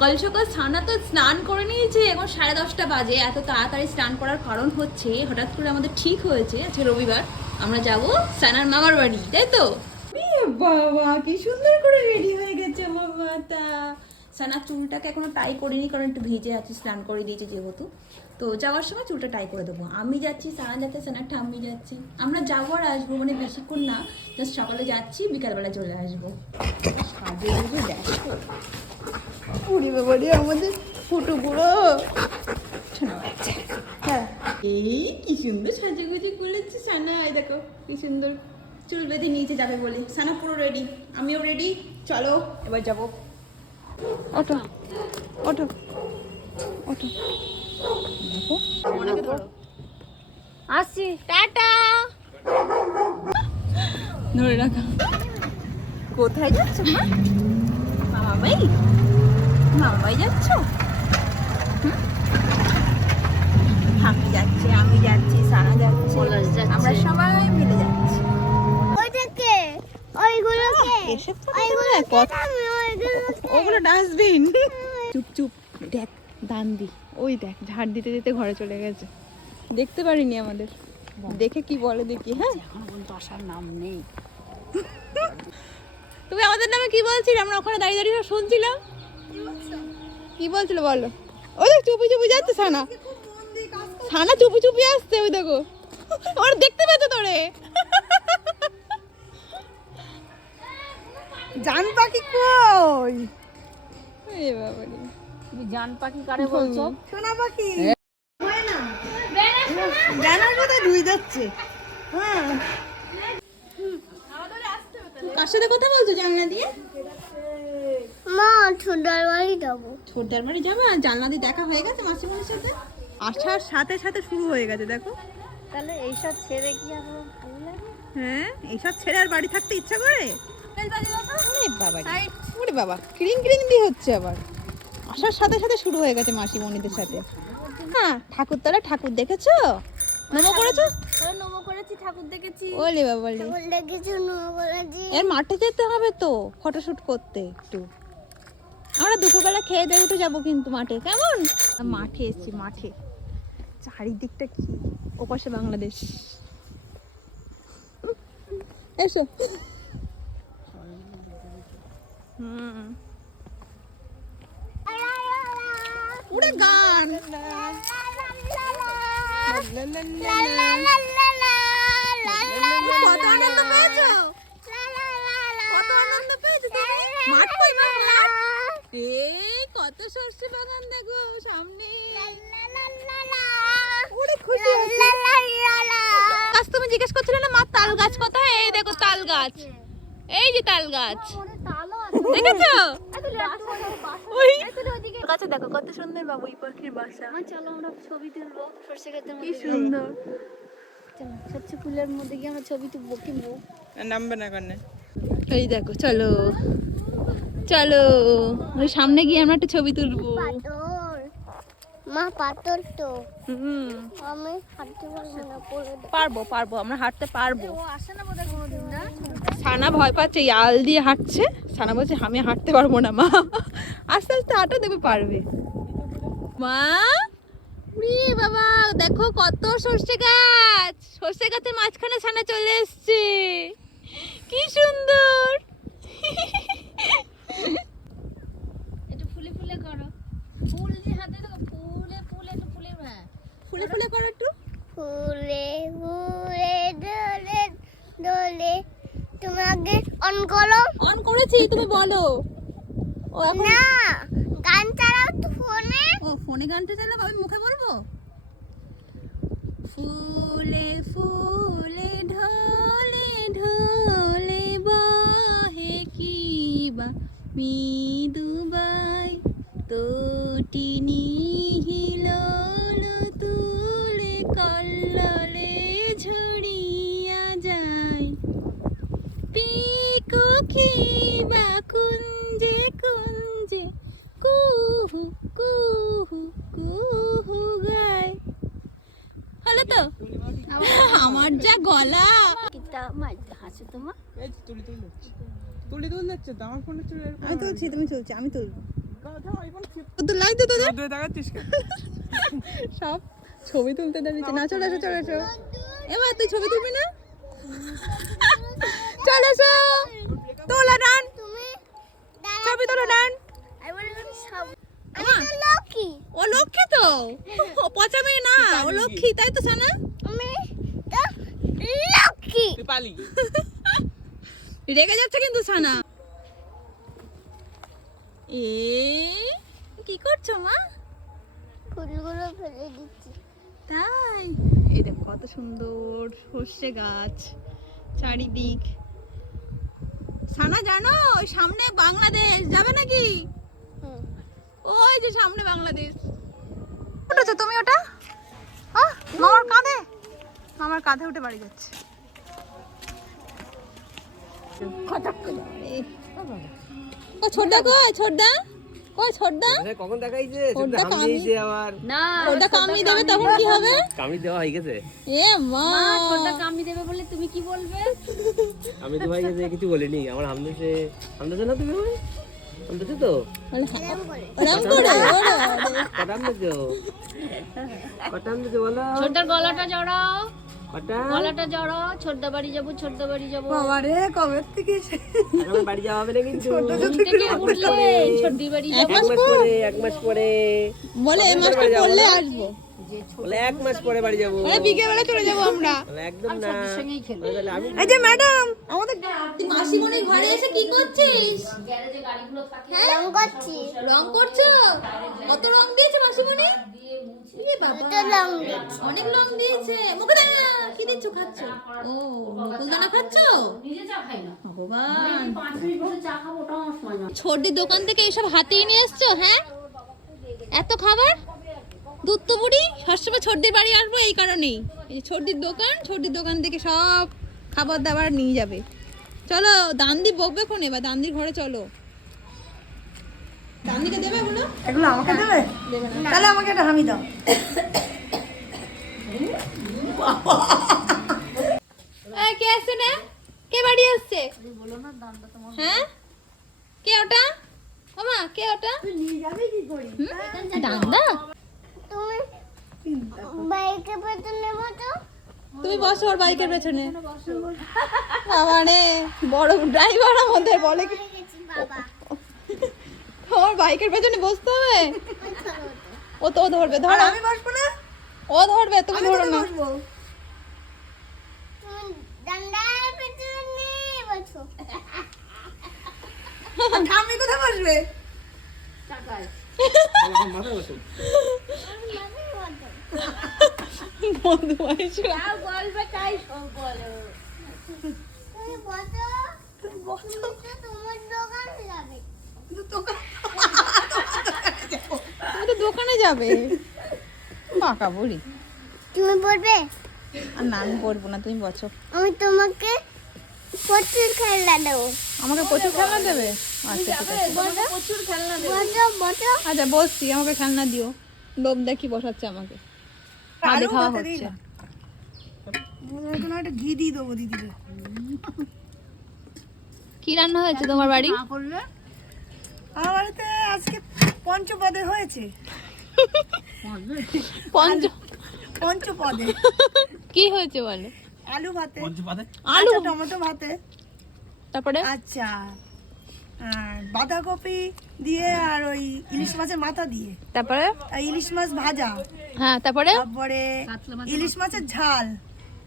কাল সকাল সানা তো স্নান করে নিয়েছে, এখন 10:30 বাজে। এত তাড়াতাড়ি স্নান করার কারণ হচ্ছে হঠাৎ করে আমাদের ঠিক হয়েছে আজকে রবিবার আমরা যাব সানার মামার বাড়ি, তাই তো? বাবা কি সুন্দর করে রেডি হয়ে গেছে বাবা। তা সানার চুলটাকে এখনো টাই করিনি কারণ একটু ভিজে আছে, স্নান করে দিয়েছে যেহেতু। তো যাওয়ার সময় চুলটা টাই করে দেবো। আমি যাচ্ছি, সানা যাচ্ছে, সানার ঠাম্মি যাচ্ছে। আমরা যাবো আর আসবো, মানে বেশিক্ষণ না, জাস্ট সকালে যাচ্ছি, বিকালবেলা চলে আসবো। সাজে গুজে দেখো উড়ি বাবারি আমাদের ফুটো বুড়ো শোনা বাচ্চা। হ্যাঁ এই কি সুন্দর সাজুগুজু করেছে সানা। এই দেখো কি সুন্দর চুল বেঁধে নিয়েছে যাবে বলে। সানা পুরো রেডি, আমিও রেডি। চলো এবার যাবো। অটো অটো অটো আসছি, টাটা। ধরে রাখা। কোথায় যাচ্ছ মা? মামা ভাই, মামা ভাই যাচ্ছ? আমি যাচ্ছি, আমি যাচ্ছি, সানা যাচ্ছে, আমরা সবাই মিলে যাচ্ছি। ওইটাকে ওইগুলোকে এসব ওগুলো ডাস্টবিন। চুপ চুপ দেখ দান দি, ওই দেখ ঝাড় দিতে দিতে ঘরে চলে গেছে, দেখতে পারিনি আমাদের। দেখে কি বলে দেখি। হ্যাঁ এখন বলতো আসার নাম নেই। তুমি আমাদের নামে কি বলছিলে? আমরা ওখানে দাঁড়িয়ে দাঁড়িয়ে সব শুনছিলাম। কি বলছিল বলো? ওই দেখ চুপি চুপি যাচ্ছে সানা, সানা চুপি চুপি আসছে। ওই দেখো ওর দেখতে পেয়েছো তোরে? জান পাখি কই? এ বাবা রে, তুমি জান পাখি কারে বলছো? সোনা পাখি হয় না, জানার কথা ধুই যাচ্ছে। হ্যাঁ কার সাথে কথা বলছো জানলা দিয়ে? মা ছোটদার বাড়ি যাবো। ছোটদার বাড়ি যাবে আর জানলা দিয়ে দেখা হয়ে গেছে মাসিমণির সাথে? আসার সাথে সাথে শুরু হয়ে গেছে দেখো। তাহলে এইসব ছেড়ে কি আর ভালো লাগে? হ্যাঁ এইসব ছেড়ে আর বাড়ি থাকতে ইচ্ছা করে? ওরে বাবা ক্রিং ক্রিং দিয়ে হচ্ছে আবার। আসার সাথে সাথে শুরু হয়ে গেছে মাসিমণিদের সাথে। হ্যাঁ ঠাকুরতলা ঠাকুর দেখেছো? নমো করেছো? নমো করেছি, ঠাকুর দেখেছি। ওলে বাবা লে, ঠাকুর দেখেছি, নমো করেছি। এর মাঠে যেতে হবে তো ফটোশুট করতে একটু। আমরা দুপুরবেলা খেয়ে দিয়ে উঠে যাবো কিন্তু মাঠে, কেমন? মাঠে এসছি, মাঠে চারিদিকটা কি, ওপাশে বাংলাদেশ। এসো। পুরো গান। কত আনন্দ পেয়েছো? কত আনন্দ পেয়েছো তুমি? মাঠ কই মাঠ? এই কত সরষে বাগান দেখো সামনে। ওরে খুশি হয়েছে। গাছ তুমি জিজ্ঞেস করছিলে না মা তাল গাছ কোথায়? এই দেখো তাল গাছ, এই যে তাল গাছ দেখেছো? ওই গাছে দেখো কত সুন্দর বাবুই পাখির বাসা। চলো আমরা ছবি তুলবো সরষে গাছের কি মধ্যে। সুন্দর। চলো সরষে ফুলের মধ্যে গিয়ে আমরা ছবি তুলবো, কিনবো। নামবে না কানে। এই দেখো চলো চলো ওই সামনে গিয়ে আমরা একটা ছবি তুলবো। পাথর মা, পাথর তো হুম আমি হাঁটতে পারবো না, পড়ে পারবো পারবো, আমরা হাঁটতে পারবো। ও আসে না বোধহয় কোনোদিন না। সানা ভয় পাচ্ছে, এই আল দিয়ে হাঁটছে। সানা বলছে আমি হাঁটতে পারবো না মা। আস্তে আস্তে হাঁটো দেবে পারবে। মা উড়ি বাবা দেখো কত সর্ষে গাছ, সর্ষে গাছের মাঝখানে সানা চলে এসছে, কি সুন্দর। একটু ফুলে ফুলে করো, ফুল দিয়ে হাতে দেখো, ফুলে ফুলে একটু ফুলে। হ্যাঁ ফুলে ফুলে করো একটু। ফুলে ফুলে দোলে দোলে। তুমি আগে অন করো। অন করেছি, তুমি বলো। ও এখন না গান চালাও তো ফোনে। ও ফোনে গানটা চালাবো, আমি মুখে বলবো। ফুলে ফুলে ঢলে ঢলে বহে কি বা মৃদুবাই তটিনী হিলোল তুলে কল্ললে ঝরিয়া যায় পিকুকি বা কুঞ্জে কুঞ্জে কুহু কুহু কুহু গায়। হলো তো? আমার যা গলা। কিতা মাই হাসি তোমার। তুলি তুলি যাচ্ছে তো আমার ফোনে চলে। আমি তুলছি, তুমি তুলছি, আমি তুলবো। তো লাগছে তোদের দেখাচ্ছিস সব ছবি তুলতে দাঁড়িয়েছে না। চলে এসো চলে এসো। এবার তুই ছবি তুলবি না? চলে এসো। তোলা ডান, ছবি তোলা ডান। ও লক্ষ্মী তো, ও পচা মেয়ে না, ও লক্ষ্মী, তাই তো সানা? তুই পালি। রেগে যাচ্ছে কিন্তু সানা। এ কি করছো মা? ফুলগুলো ফেলে দিচ্ছি। তাই এই দেখো কত সুন্দর সর্ষে গাছ চারিদিক। সানা জানো ওই সামনে বাংলাদেশ যাবে নাকি? ওই যে সামনে বাংলাদেশ। উঠেছো তুমি ওটা? মামার কাঁধে, মামার কাঁধে উঠে বাড়ি যাচ্ছে। ও ছোটদা কই? ছোটদা কই? ছোটদা কখন দেখাইছে? ছোটদা কামড়িয়েছে আবার। না ছোটদা কামড়ি দেবে তখন কি হবে? কামড়ি দেওয়া হয়ে গেছে। এ মা ছোটটা কামড়ি দেবে বলে তুমি কি বলবে? আমি তো ভাই গেছে কিছু বলিনি। আমার হামদেছে না তুমি? হামদেছে তো? রাম করে ওরে কটা হামদেছো? কটা হামদেছো বলো? ছোটটার গলাটা জড়াও, কটা? গলাটা জড়াও। ছোটদা বাড়ি যাবো, ছোটদা বাড়ি যাবো। বাবা রে কবে থেকে এখন বাড়ি যাওয়া হবে না কিন্তু। ঘুম থেকে উঠলে ছোটদি বাড়ি যাবো। এক মাস পরে বলে এই মাসটা পড়লে আসবো। বলে 1 মাস পরে বাড়ি যাবো। আরে বিকেল বেলা চলে যাবো আমরা। বলে একদম না। বলে তাহলে আমি এই যে ম্যাডাম আমাদের তুই মাসিমণির ঘরে এসে কি করছিস? গ্যারেজে গাড়িগুলো থাকে। রং করছি। রং করছো? কত রং দিয়েছে মাসিমণি? এ বাবা অনেক রং দিয়েছে। মুখে দাও। কি দিচ্ছ খাচ্ছ? ও মুকুল দানা খাচ্ছ? নিজে চা খাই না। ভগবান 5 মিনিট বসে চা খাবো, ওটাও আমার সময় না। ছোটদির দোকান থেকে এসব হাতিয়ে নিয়ে এসছো? হ্যাঁ এত খাবার দুধ তো বুড়ি সবসময় ছোটদির বাড়ি আসবো এই কারণেই। এই যে ছোটদির দোকান থেকে সব খাবার দাবার নিয়ে যাবে। চলো দান্দি বকবে ফোনে বা দান্দির ঘরে চলো। দান্দিকে দেবে এগুলো? এগুলো আমাকে দেবে? তাহলে আমাকে একটা হামি দাও। এই কে আসছে না? কে বাড়ি আসছে? হ্যাঁ কে ওটা? ওমা কে ওটা? নিয়ে যাবে কি করে? দান্দা তুমি বাইকের পেছনে বসো। তুমি বসো ওর বাইকের পেছনে। বাবা রে বড় ড্রাইভার আমাদের বলে কি ওর বাইকের পেছনে বসতে হবে? ও তো ধরবে, আর ধরো। আমি বসবো না? ও ধরবে, তুমি আমি ধরো কোথায় না। বসবো? তুমি ডান্ডার পেছনে বসো। আর ঠাম্মি কোথায় বসবে? টাকায় এখন মাথায় বসো। বন্ধু আইছো। যা বলবে তাই সব বলো। তুমি বসো, তুমি তো তোমার দোকানে যাবে। কিন্তু তোকে তুমি তো দোকানে যাবে। পাকা বুড়ি। তুমি বলবে আর না আমি পড়বো না, তুমি বসো। আমি তোমাকে প্রচুর খেলনা দেবো। আমাকে প্রচুর খেলনা দেবে? আচ্ছা ঠিক আছে। বসো বসো। আচ্ছা বসছি, আমাকে খেলনা দিও। লোভ দেখি বসাচ্ছে আমাকে। হাতে খাওয়া হচ্ছে। ওখানে একটা ঘি দিয়ে দেবো দিদিকে। কি রান্না হয়েছে তোমার বাড়ি? আমার বাড়িতে আজকে পঞ্চপদে হয়েছে। পঞ্চপদে কি হয়েছে বলো? আলু ভাতে, আলু আচ্ছা, টমেটো ভাতে, তারপরে আচ্ছা আর বাঁধাকপি দিয়ে আর ওই ইলিশ মাছের মাথা দিয়ে, তারপরে আর ইলিশ মাছ ভাজা, হ্যাঁ তারপরে তারপরে ইলিশ মাছের ঝাল,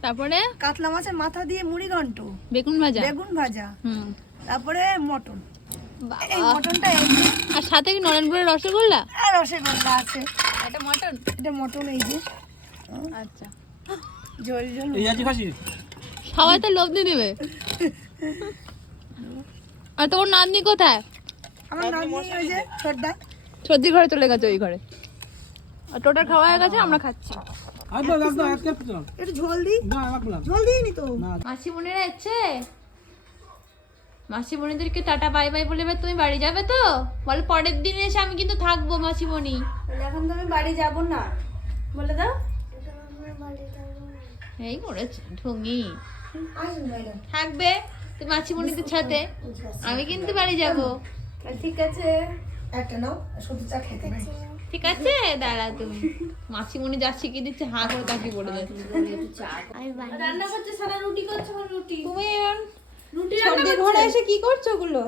তারপরে কাতলা মাছের মাথা দিয়ে মুড়ি ঘন্ট, বেগুন ভাজা। বেগুন ভাজা, হুম তারপরে মটন। এই বাবা। মটনটা একদিন আর সাথে কি নরেনপুরের রসগোল্লা? আর রসগোল্লা আছে। এটা মটন। এটা মটন, এই যে আচ্ছা ঝোল ঝোল। সবাই তো লোভ দিয়ে দেবে। আর তোমার নাতনি কোথায়? আমার নাতনি ওই যে ছোটদা। সর্দির ঘরে চলে গেছে, ওই ঘরে। আর টোটাল খাওয়া হয়ে গেছে, আমরা খাচ্ছি। একটু ঝোল দিই, ঝোল দিইনি তো। মাসি বোনেরা এসছে? মাসি বোনেদেরকে টাটা বাই বাই বলে এবার তুমি বাড়ি যাবে তো? বলে পরের দিন এসে আমি কিন্তু থাকবো মাসি বোনি। এখন তো আমি বাড়ি যাব না, বলে দাও। এই করেছে ঢঙ্গি। আসুন ম্যাডাম। থাকবে তুমি মাসি বোনিদের সাথে, আমি কিন্তু বাড়ি যাব। ঠিক আছে, একটা নাও শুধু চা খেতে নাই ঠিক আছে দাঁড়া তুমি মাসিমণি যা শিখিয়ে দিচ্ছে হাঁ করে তাকিয়ে পড়ে যাচ্ছে রান্না করছে সারা রুটি করছে আমার রুটি তুমি এখন রুটি সর্দি ঘরে এসে কি করছো ওগুলো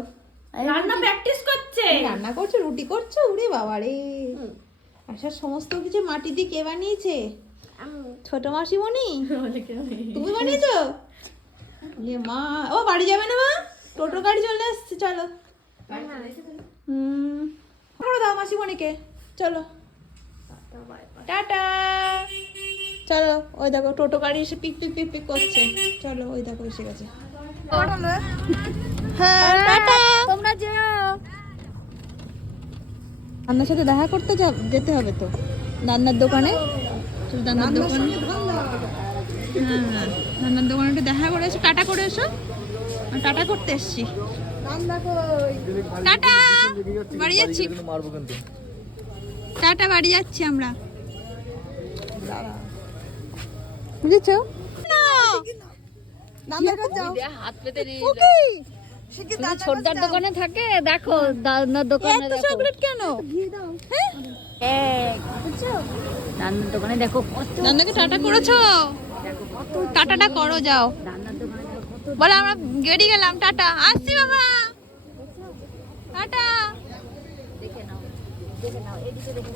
রান্না প্র্যাকটিস করছে রান্না করছো রুটি করছো উড়ে বাবা রে আচ্ছা সমস্ত কিছু মাটি দিয়ে কে বানিয়েছে ছোট মাসিমণি তুমি বানিয়েছো এ মা ও বাড়ি যাবে না মা টোটো গাড়ি চলে আসছে চলো করে দাও মাসিমণিকে চলো টাটা চলো ওই দেখো টোটো গাড়ি এসে পিক পিক পিক পিক করছে চলো ওই দেখো এসে গেছে হ্যাঁ টাটা তোমরা যাও রান্নার সাথে দেখা করতে যেতে হবে তো রান্নার দোকানে রান্নার দোকানে হ্যাঁ হ্যাঁ রান্নার দোকানে একটু দেখা করে এসো টাটা করে এসো আমি টাটা করতে এসছি টাটা বাড়ি যাচ্ছি টাটা বাড়ি যাচ্ছি আমরা বুঝেছো ছোটদার দোকানে থাকে দেখো দাদার দোকানে দেখো চকলেট কেন রান্নার দোকানে দেখো কত দাদাকে টাটা করেছো টাটাটা করো যাও রান্নার দোকানে দেখো বলে আমরা বেরিয়ে গেলাম টাটা আসছি বাবা টাটা দেখে নাও এদিকে দেখে